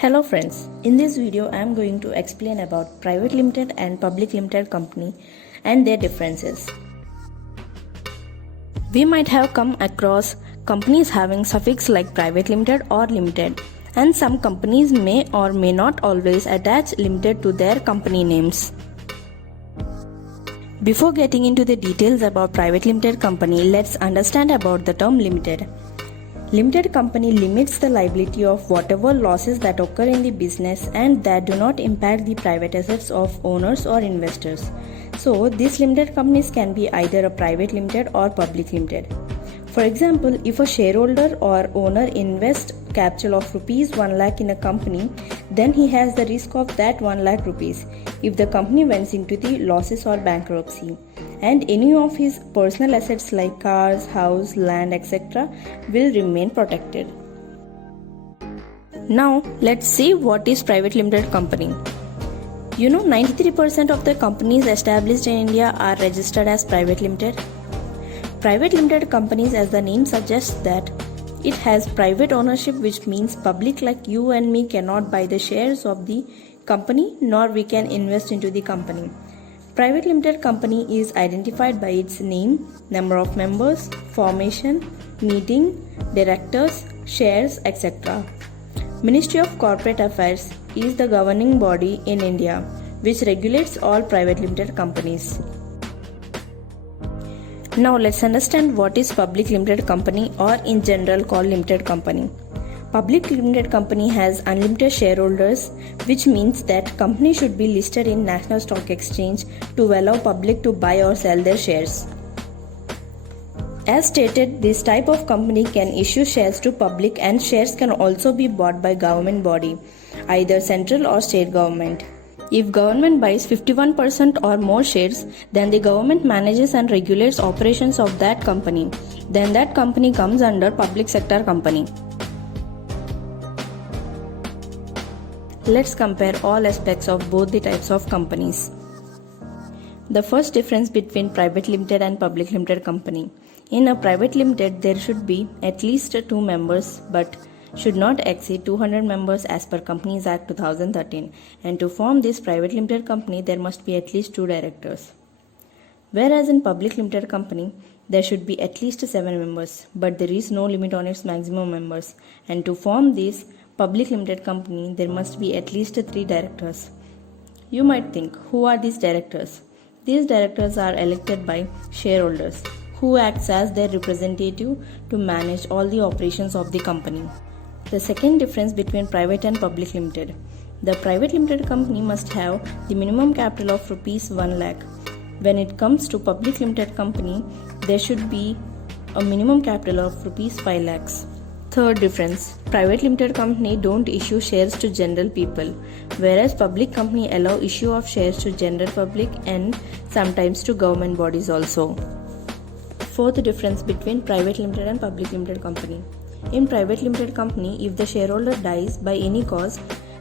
Hello friends, in this video I am going to explain about private limited and public limited company and their differences. We might have come across companies having suffix like private limited or limited, and some companies may or may not always attach limited to their company names. Before getting into the details about private limited company, let's understand about the term limited. Limited company limits the liability of whatever losses that occur in the business and that do not impact the private assets of owners or investors. So, these limited companies can be either a private limited or public limited. For example, if a shareholder or owner invests capital of rupees 1 lakh in a company, then he has the risk of that 1 lakh rupees if the company went into the losses or bankruptcy, and any of his personal assets like cars, house, land, etc. will remain protected. Now, let's see what is private limited company. 93% of the companies established in India are registered as private limited. Private limited companies, as the name suggests, that it has private ownership, which means public like you and me cannot buy the shares of the company, nor we can invest into the company. Private limited company is identified by its name, number of members, formation, meeting, directors, shares, etc. Ministry of Corporate Affairs is the governing body in India which regulates all private limited companies. Now let's understand what is public limited company, or in general called limited company. Public limited company has unlimited shareholders, which means that company should be listed in National Stock Exchange to allow public to buy or sell their shares. As stated, this type of company can issue shares to public, and shares can also be bought by government body, either central or state government. If government buys 51% or more shares, then the government manages and regulates operations of that company. Then that company comes under public sector company. Let's compare all aspects of both the types of companies. The first difference between private limited and public limited company. In a private limited, there should be at least 2 members but should not exceed 200 members as per Companies Act 2013, and to form this private limited company there must be at least 2 directors. Whereas in public limited company, there should be at least 7 members, but there is no limit on its maximum members, and to form this public limited company there must be at least 3 directors. You might think, who are these directors? These directors are elected by shareholders, who acts as their representative to manage all the operations of the company. The second difference between private and public limited. The private limited company must have the minimum capital of rupees 1 lakh. When it comes to public limited company, there should be a minimum capital of rupees 5 lakhs. Third difference. Private limited company don't issue shares to general people, whereas public company allow issue of shares to general public and sometimes to government bodies also. Fourth difference between private limited and public limited company. In private limited company, if the shareholder dies by any cause,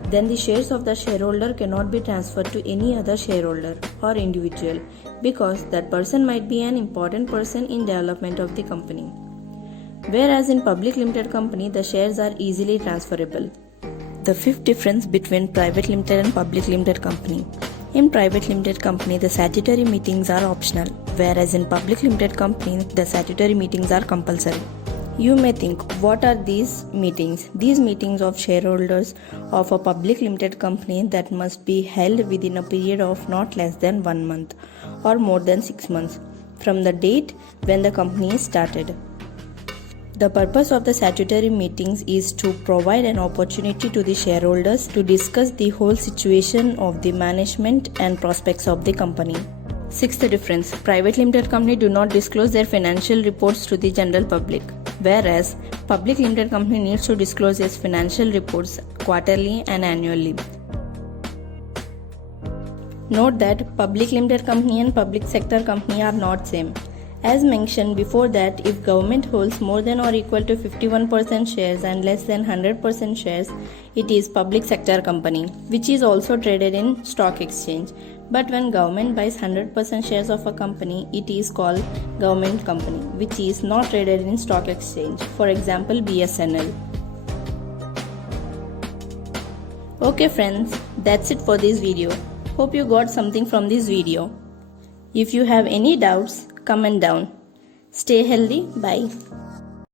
then the shares of the shareholder cannot be transferred to any other shareholder or individual, because that person might be an important person in development of the company. Whereas in public limited company, the shares are easily transferable. The fifth difference between private limited and public limited company. In private limited company, the statutory meetings are optional, whereas in public limited company, the statutory meetings are compulsory. You may think, what are these meetings? These meetings of shareholders of a public limited company that must be held within a period of not less than 1 month or more than 6 months from the date when the company is started. The purpose of the statutory meetings is to provide an opportunity to the shareholders to discuss the whole situation of the management and prospects of the company. Sixth difference. Private limited company do not disclose their financial reports to the general public, whereas public limited company needs to disclose its financial reports quarterly and annually. Note that public limited company and public sector company are not same. As mentioned before that, if government holds more than or equal to 51% shares and less than 100% shares, it is public sector company, which is also traded in stock exchange. But when government buys 100% shares of a company, it is called government company, which is not traded in stock exchange. For example, BSNL. Okay friends, that's it for this video. Hope you got something from this video. If you have any doubts, comment down. Stay healthy. Bye.